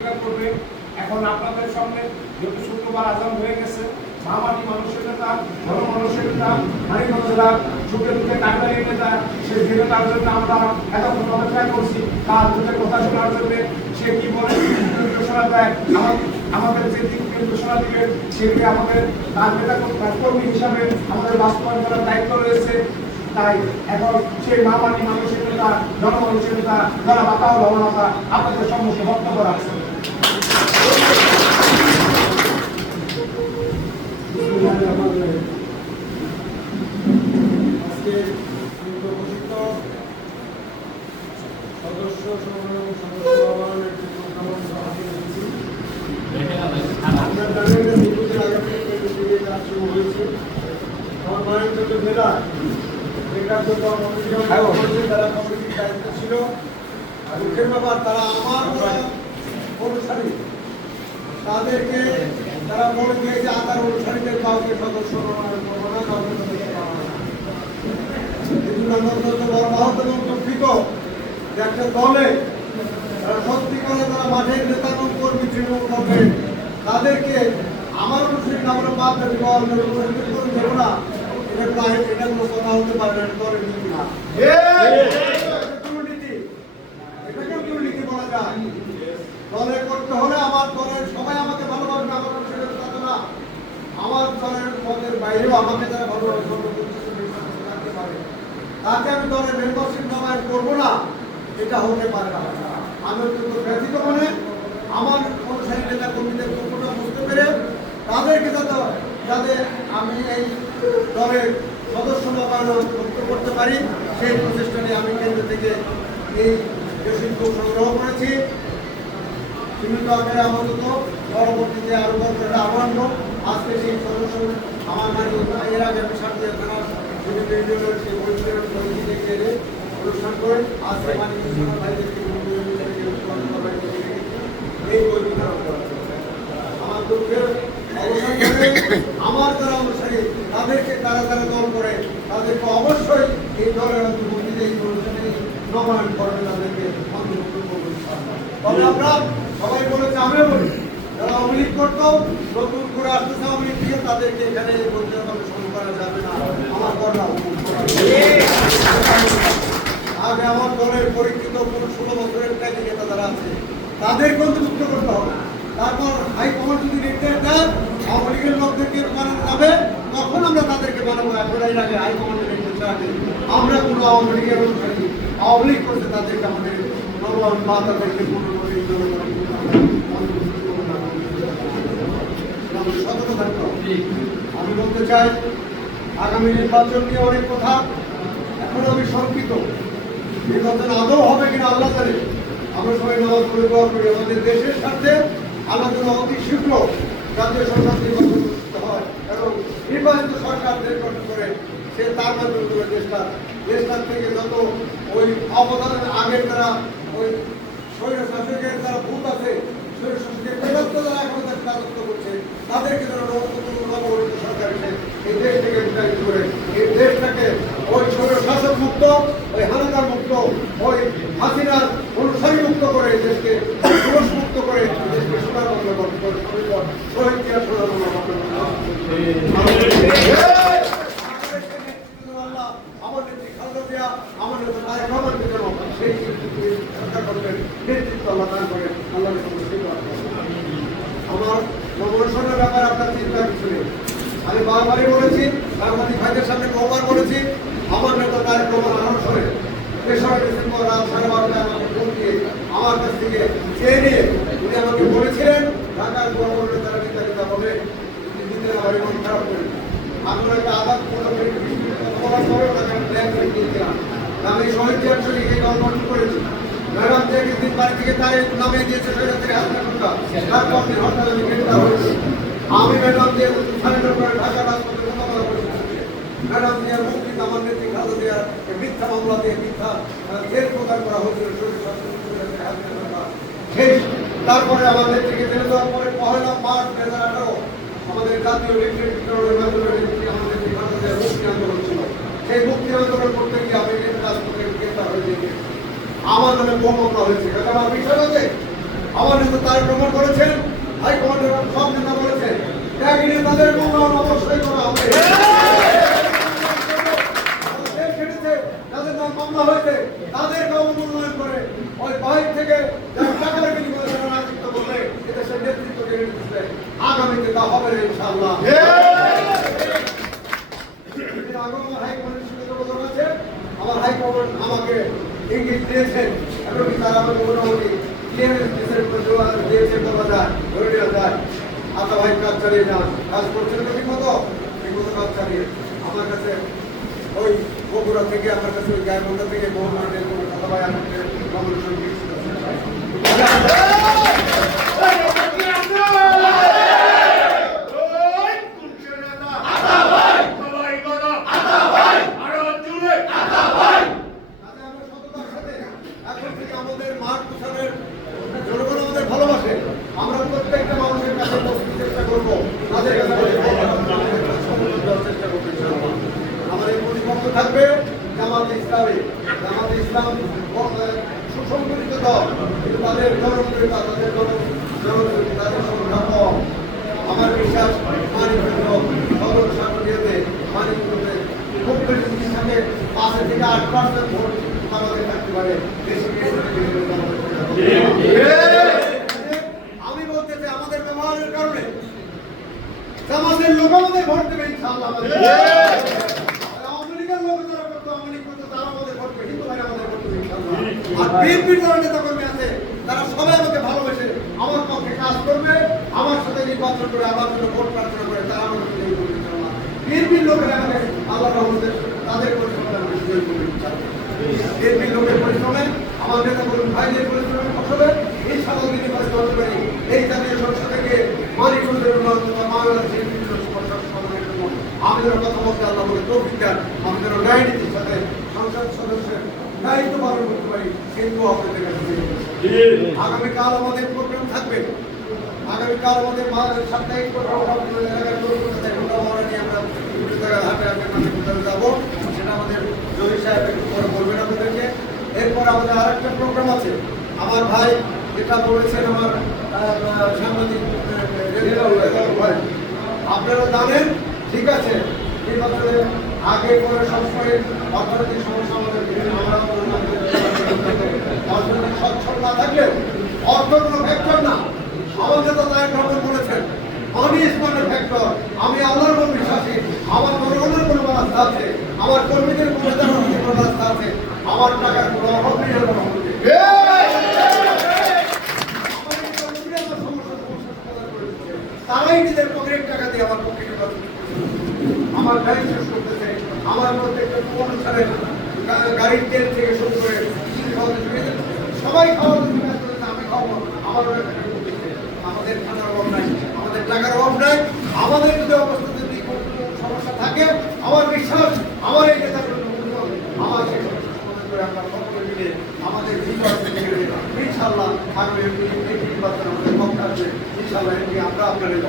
করবে। এখন আপনাদের সামনে যেহেতু শুক্রবার আজান হয়ে গেছে, মহামাটি মানুষের নেতা, জনমানুষের নেতা, মানিকগঞ্জ জেলার সুখে দুঃখে কাকরাইয়ের নেতা, সেই নেতার জন্য আমরা এতক্ষণ অপেক্ষা করছি তার দুটো কথা শোনার জন্য। সে কি বলে ঘোষণা দেয়, আমাদের যে দিক ঘোষণা দিবে সেগুলি আমাদের তার নেতা কর্মী হিসাবে আমাদের বাস্তবায়ন করার দায়িত্ব রয়েছে। তাই এখন সেই মহামাটি মানুষের নেতা, জনমানুষের নেতা যারা বাতাও ভবনতা আপনাদের সম্মুখে বক্তব্য রাখছেন। আজকে উপস্থিত সদস্য সদস্যের আপনার জানেন নির্বাচনের আগামী কাজ শুরু হয়েছে। আমার মানিকগঞ্জ জেলা বেকার জন্য যারা কমিটির দায়িত্ব ছিল, দুঃখের ব্যাপার তারা আমার অনুসারী তাদেরকে তারা বলে দিয়েছে আধার অনুসারীদের কাউকে সদস্য মনোনয়ন করবো না, কাউকে সদস্য একটা দলে সত্যি করে তারা মাঠের নেতা এবং কর্মী তৃণমূল করবে তাদেরকে আমার অনুসারী না বলে বাদ দেবে দেবো না, এটা কোনো কথা হতে পারে না, দলের নীতি না, দুর্নীতি, এটাকে দুর্নীতি বলা যায়। দলে করতে হলে আমার দলের সবাই আমাকে ভালোবাসবে, আমার অনুসারী তাতে না, আমার দলের পদের বাইরেও আমাকে যারা ভালোবাসে থাকতে পারে, তাকে আমি দলের মেম্বারশিপ নবায়ন করবো না, এটা হতে পারে না। আমি অত্যন্ত ব্যথিত মনে আমার অনুসারী নেতা কর্মীদের পক্ষটা বুঝতে পেরে তাদেরকে যাতে আমি এই দলের সদস্য নবায়ন করতে পারি সেই প্রচেষ্টা নিয়ে আমি কেন্দ্র থেকে এই শিল্প সংগ্রহ করেছি। সীমিত আকারে আপাতত পরবর্তীতে আরো বছর আহ্বান আজকে সেই সদস্য আমার এর আগে আমি সাথে থানার অনুষ্ঠান করে আজকে এই বই বিতরণ করা আমার দুঃখের আমার যারা অনুসারী তাদেরকে তারা যারা দল করে তাদেরকে অবশ্যই এই দলের অন্তর্ভুক্তিতে এই অনুষ্ঠানে নবায়ন করবে, তাদেরকে অন্তর্ভুক্ত করবে। তবে আমরা সবাই বলেছে, আমিও বলি যারা আওয়ামী লীগ করতো নতুন করে আসতেছে আওয়ামী লীগ থেকে তাদেরকে এখানে বলতে শুরু করা যাবে না, আমার করা আগে আমার দলের পরীক্ষিত 16 বছরের ত্যাগী নেতা যারা আছে তাদেরকে অন্তর্ভুক্ত করতে হবে। তারপর হাইকমান্ড যদি নির্দেশ দেয় আওয়ামী লীগের লোকদেরকে বানানো যাবে তখন আমরা তাদেরকে বানাবো। এখন এর আগে হাইকমান্ডের নির্দেশ আগে আমরা কোনো আওয়ামী লীগের অনুসারী আওয়ামী লীগ করতে তাদেরকে আমাদের নবায়ন বা তাদেরকে সতর্ক থাকতে হবে। আমি বলতে চাই আগামী নির্বাচন নিয়ে অনেক কথা, এখন আমি শঙ্কিত নির্বাচন আদৌ হবে কিনা আল্লাহ জানে। আমরা সবাই নামাজ পড়ে দোয়া করি আমাদের দেশের স্বার্থে আল্লাহ যেন অতি শীঘ্র জাতীয় সংসদ নির্বাচন করতে হয় এবং নির্বাচিত সরকার গঠন করে সে তার মাধ্যমে দেশটার থেকে যত ওই অবদানের আগের যারা ওই স্বৈর শাসকের যারা ভূত আছে, স্বৈর শাসকের বেদান্ত যারা এখন রাজত্ব করছে তাদেরকে যেন নবগঠিত সরকার এসে এই দেশ থেকে বিতাড়িত করে এই দেশটাকে ওই স্বৈর শাসক মুক্ত, ওই হানাদার মুক্ত, ওই হাসিনার অনুসারী মুক্ত করে দেশকে পুরুষ মুক্ত করে দেশকে সোনার বাংলা গঠন করে শহীদ জিয়া সোনার বাংলা গঠন আমার নেত্রী খালেদা জিয়া আমার নেতা তারেক রহমানকে যেন সেই সরকার গঠনের নেতৃত্ব আল্লাহ দান করে আল্লাহ আমার নববর্ষের ব্যাপারে আপনার চিন্তা কিছু নেই। আমি বারবারই বলেছি, সাংবাদিক ভাইদের সামনে বহুবার বলেছি, আমার নেতা তারেক রহমান আনসরে 3রা ডিসেম্বর রাত 12:30টায় আমাকে ফোন দিয়ে আমার কাছ থেকে চেয়ে নিয়ে উনি আমাকে বলেছিলেন ঢাকার গভর্নরের তারা বিতাড়িত হবে, দিতে আমার মন খারাপ করি। আমি একটা আঘাত করার পরেও তাকে আমি প্ল্যান করে দিয়েছিলাম। আমি শহীদ জিয়ার শরীরকে গণগঠন করেছি। ম্যাডাম যে একদিন বাড়ি থেকে তার নামে দিয়েছে স্বৈরাচারী হাসিনা সরকার, তারপর দিন হঠাৎ আমি গ্রেফতার হয়েছি। আমি ম্যাডাম যে সারেন্ডার করে ঢাকা রাজপথে মোকাবেলা করেছি। ম্যাডাম জিয়ার মুক্তি আমার নেত্রী খালেদা জিয়ার মিথ্যা মামলা দিয়ে মিথ্যা জেল প্রদান করা হয়েছিল সেই তারপরে আমার নেত্রীকে জেলে দেওয়ার পরে 1 মার্চ 2018 আমাদের জাতীয় লিটারের মাধ্যমে আমাদের নেত্রী খালেদা জিয়ার মুক্তি আন্দোলন ছিল। সেই মুক্তি আন্দোলন করতে গিয়ে আমি রাজপথে গ্রেফতার হয়ে আমার নামে বহু মামলা হয়েছে। আমার বিষয় আছে আমার নেতা তারেক রহমান বলেছেন, হাইকমান্ডের সব নেতা বলেছেন, ত্যাগী নেতাদের মূল্যায়ন অবশ্যই করা হবে। যাদের নাম মামলা হয়েছে তাদেরকে অবমূল্যায়ন করে ওই বাইরে থেকে যারা টাকার বিনিময়ে যারা রাজত্ব করবে এদেশের নেতৃত্ব কেড়ে নিচ্ছে, আগামীতে তা হবে না ইনশাআল্লাহ। আমার হাইকমান্ড আমাকে ইঙ্গিত দিয়েছেন এবং তারা আমাকে মোটামুটি দিয়েছে বলা যায়, ধরে নেওয়া যায়। আচ্ছা ভাই, কাজ চালিয়ে যান, কাজ করছেন তো ঠিক মতো কাজ চালিয়ে। আমার কাছে ওই বগুড়া থেকে আমার কাছে ওই গায়েবন্ধা থেকে বহুমানের কোনো কথা ভাই আমাকে আমাদের মাঠ পোষণের জনগণ আমাদের ভালোবাসে। আমরা প্রত্যেকটা মানুষের কাছে পৌঁছতে চেষ্টা করবো, তাদের কাছে চেষ্টা করতে আমাদের প্রতিপক্ষ থাকবে জামাতে ইসলামী। জামাতে ইসলাম সুসংগঠিত দল, কিন্তু তাদের জনপ্রিয়তা, তাদের তাদের সংখ্যা কম। আমার বিশ্বাস মানিকগঞ্জ সদর সাগরিয়াতে মানিকগঞ্জে খুব বেশি থাকে 5 থেকে 8% ভোট আমাদের থাকতে পারে। আমি বলতে চাই আমাদের ব্যবহারের কারণে জামাতের লোক আমাদের ভোট দেবে ইনশাআল্লাহ। আর বিএনপির যারা নেতা কর্মী আছে তারা সবাই আমাকে ভালোবেসে আমার পক্ষে কাজ করবে, আমার সাথে নির্বাচন করে আমার জন্য ভোট প্রার্থনা করে তারা আমাকে বিএনপির লোকেরা আমাকে আল্লাহ রহমতে তাদের পরিশ্রমে বিএনপির লোকের পরিশ্রমে আমার নেতা কর্মী ভাইদের পরিশ্রমের ফসলে এই সাধারণ নির্বাচিত হতে পারি। এই জাতীয় সংসদ থেকে মানিকগঞ্জের উন্নয়ন তথা বাংলাদেশের বিভিন্ন সমস্যার সমাধানের জন্য আমি যেন কথা বলতে আল্লাহ বলে তৌফিক দেন, আমি যেন ন্যায় নীতির সাথে সংসদ সদস্যের দায়িত্ব পালন করতে পারি, কিন্তু আপনাদের কাছে আগামীকাল আমাদের প্রোগ্রাম থাকবে। আগামীকাল আমাদের সাপ্তাহিক প্রোগ্রাম যাবো, সেটা আমাদের জহির সাহেব একটু পরে বলবেন আপনাদেরকে। এরপর আমাদের আরেকটা প্রোগ্রাম আছে, আমার ভাই যেটা বলেছেন আমার সাংবাদিক আপনারা জানেন, ঠিক আছে। নির্বাচনের আগে পরে সবসময় অর্থনৈতিক সমস্যা আমাদের অর্থনৈতিক সচ্ছল না থাকলে অর্থ কোনো ফ্যাক্টর না। আমাদের তো তাই ভ্রমণ বলেছেন, আমি ইসলামের ফ্যাক্টর, আমি আল্লাহর উপর বিশ্বাসী, আমার জনগণের কোনো ব্যবস্থা আছে, আমার কর্মীদের কোনো ব্যবস্থা আছে, আমার টাকার কোনো অভাব নেই। তারাই নিজের পকেটের টাকা দিয়ে আমার পক্ষে আমার গাড়ি শেষ করতেছে, আমার প্রত্যেকটা অনুসারে গাড়ির তেল থেকে শুরু করে সবাই খাওয়ার আমি খাওয়াবো। আমাদের খানার অভাব নাই, আমাদের টাকার অভাব নাই। আমাদের যদি অবস্থা যদি সমস্যা থাকে, আমার বিশ্বাস আমার এই নেতা আমার সেই করে আমরা সকলে মিলে আমাদের ইনশাআল্লাহ আগামী নির্বাচন আমাদের পক্ষে আসবে ইনশাআল্লাহ। আমরা আপনাদের